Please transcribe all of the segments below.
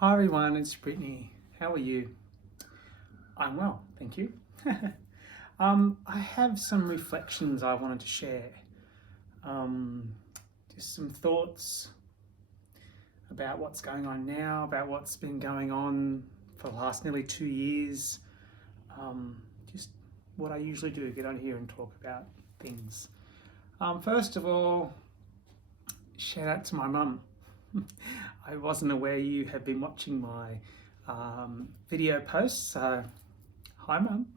Hi everyone, it's Brittany. How are you? I'm well, thank you. I have some reflections I wanted to share. Um, just some thoughts about what's going on now, about what's been going on for the last nearly 2 years. Just what I usually do, get on here and talk about things. First of all, shout out to my mum. I wasn't aware you had been watching my video posts. So, hi, Mum.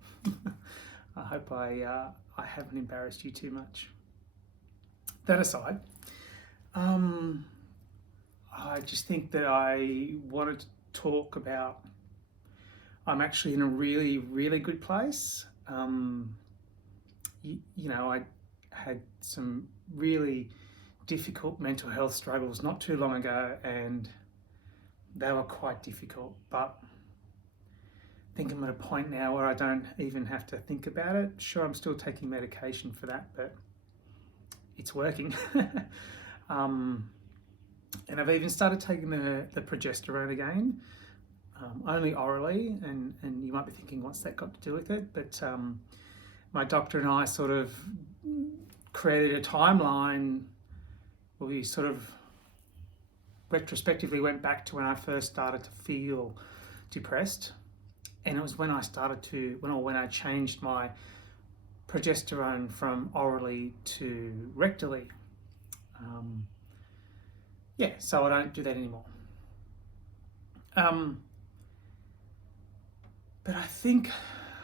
I hope I haven't embarrassed you too much. That aside, um, I just think that I wanted to talk about. I'm actually in a really, really good place. I had some really difficult mental health struggles not too long ago, and they were quite difficult. But I think I'm at a point now where I don't even have to think about it. Sure, I'm still taking medication for that, but it's working. um, and I've even started taking the progesterone again, only orally. And you might be thinking, what's that got to do with it? But my doctor and I sort of created a timeline where we sort of retrospectively went back to when I first started to feel depressed. And it was when I when I changed my progesterone from orally to rectally. So I don't do that anymore. But I think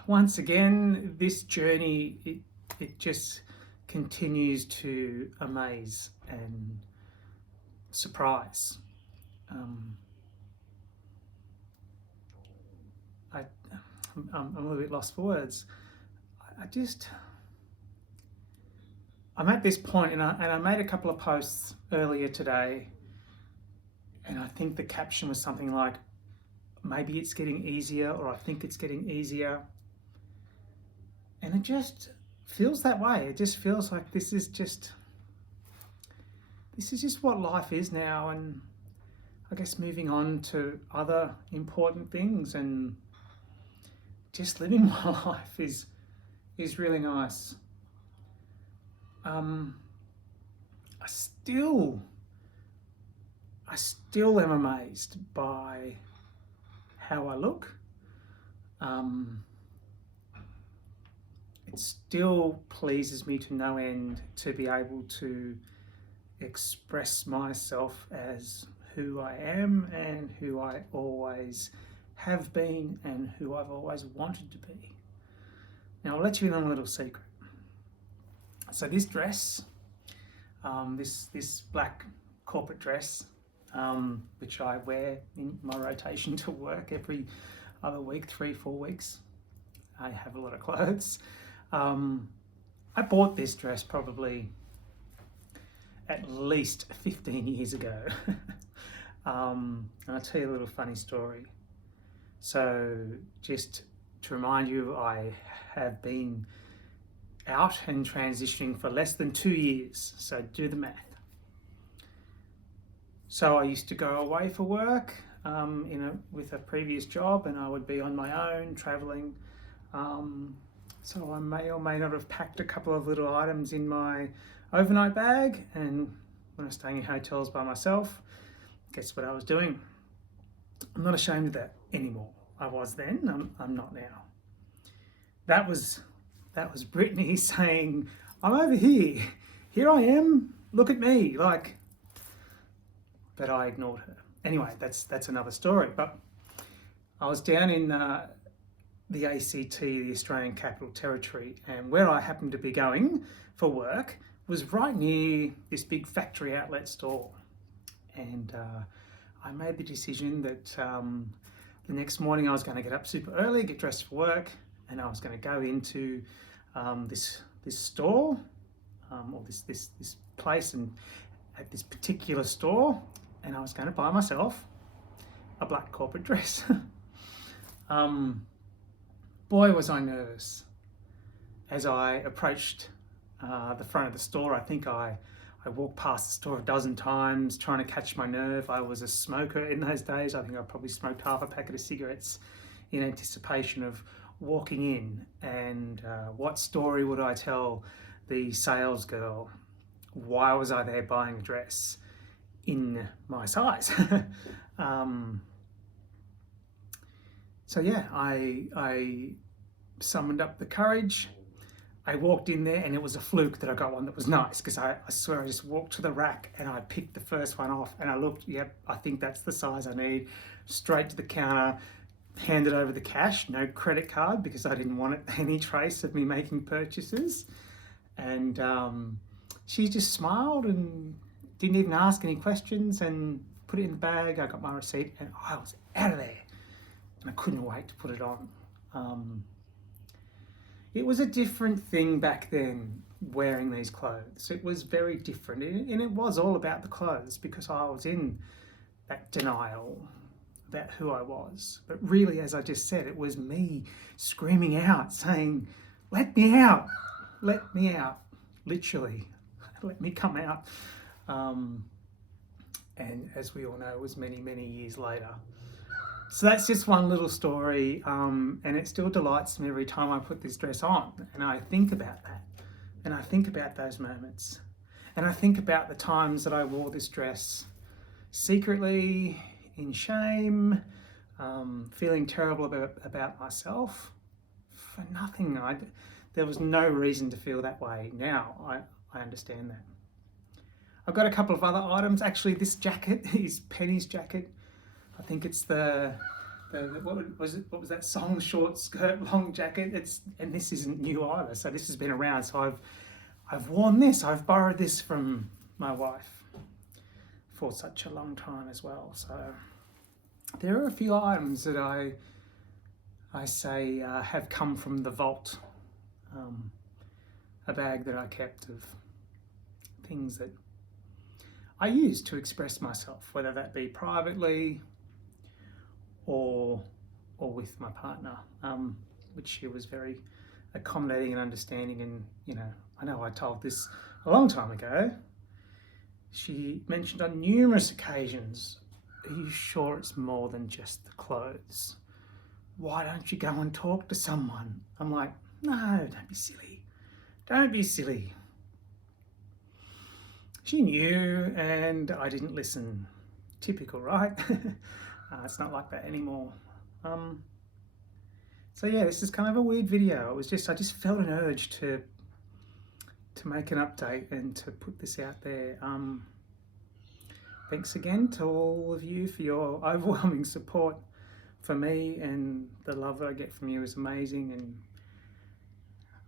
once again, this journey, it just continues to amaze and surprise. I'm a little bit lost for words. I'm at this point, and I made a couple of posts earlier today, and I think the caption was something like, maybe it's getting easier, or I think it's getting easier. And it just feels that way. It just feels like this is just what life is now, and I guess moving on to other important things and just living my life is really nice. I still am amazed by how I look. It still pleases me to no end to be able to express myself as who I am and who I always have been and who I've always wanted to be. Now I'll let you in on a little secret. So this dress, this black corporate dress, which I wear in my rotation to work every other week, 3-4 weeks. I have a lot of clothes. I bought this dress probably at least 15 years ago. And I'll tell you a little funny story. So just to remind you, I have been out and transitioning for less than 2 years. So do the math. So I used to go away for work with a previous job, and I would be on my own traveling. So I may or may not have packed a couple of little items in my overnight bag, and when I was staying in hotels by myself, guess what I was doing? I'm not ashamed of that anymore. I was then, I'm not now. That was Brittany saying, I'm over here. Here I am, look at me, but I ignored her. Anyway, that's another story. But I was down in the ACT, the Australian Capital Territory, and where I happened to be going for work was right near this big factory outlet store. And I made the decision that the next morning I was going to get up super early, get dressed for work, and I was going to go into this store or this place, and at this particular store, and I was going to buy myself a black corporate dress. Boy, was I nervous as I approached the front of the store. I think I I walked past the store a dozen times trying to catch my nerve. I was a smoker in those days. I think I probably smoked half a packet of cigarettes in anticipation of walking in. And what story would I tell the sales girl? Why was I there buying a dress in my size? So yeah, I summoned up the courage. I walked in there and it was a fluke that I got one that was nice, because I swear I just walked to the rack and I picked the first one off and I looked, yep, I think that's the size I need. Straight to the counter, handed over the cash, no credit card because I didn't want any trace of me making purchases. And she just smiled and didn't even ask any questions and put it in the bag. I got my receipt and I was out of there. And I couldn't wait to put it on. It was a different thing back then, wearing these clothes. It was very different, and it was all about the clothes, because I was in that denial about who I was. But really, as I just said, it was me screaming out, saying, let me out, literally, let me come out. And as we all know, it was many, many years later. So that's just one little story, and it still delights me every time I put this dress on, and I think about that, and I think about those moments, and I think about the times that I wore this dress secretly, in shame, feeling terrible about myself, for nothing. There was no reason to feel that way. Now I understand that. I've got a couple of other items. Actually, this jacket is Penny's jacket. I think it's what was that song, short skirt, long jacket. And this isn't new either, so this has been around. So I've worn this. I've borrowed this from my wife for such a long time as well. So there are a few items that I say have come from the vault, a bag that I kept of things that I use to express myself, whether that be privately or with my partner, which she was very accommodating and understanding. And I know I told this a long time ago. She mentioned on numerous occasions, are you sure it's more than just the clothes? Why don't you go and talk to someone? I'm like, no, don't be silly. Don't be silly. She knew and I didn't listen. Typical, right? It's not like that anymore. So yeah, this is kind of a weird video. I just felt an urge to make an update and to put this out there. Thanks again to all of you for your overwhelming support for me, and the love that I get from you is amazing. And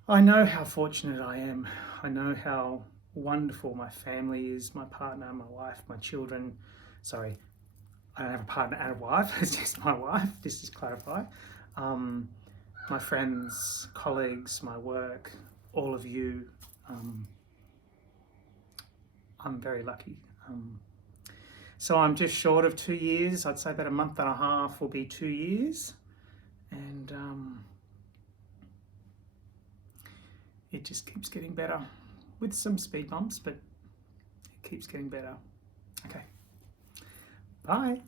I know how fortunate I am. I know how wonderful my family is, my partner, my wife, my children. Sorry, I don't have a partner and a wife, it's just my wife, just to clarify. My friends, colleagues, my work, all of you. I'm very lucky. So I'm just short of 2 years. I'd say about a month and a half will be 2 years. And it just keeps getting better, with some speed bumps, but it keeps getting better. Okay, bye.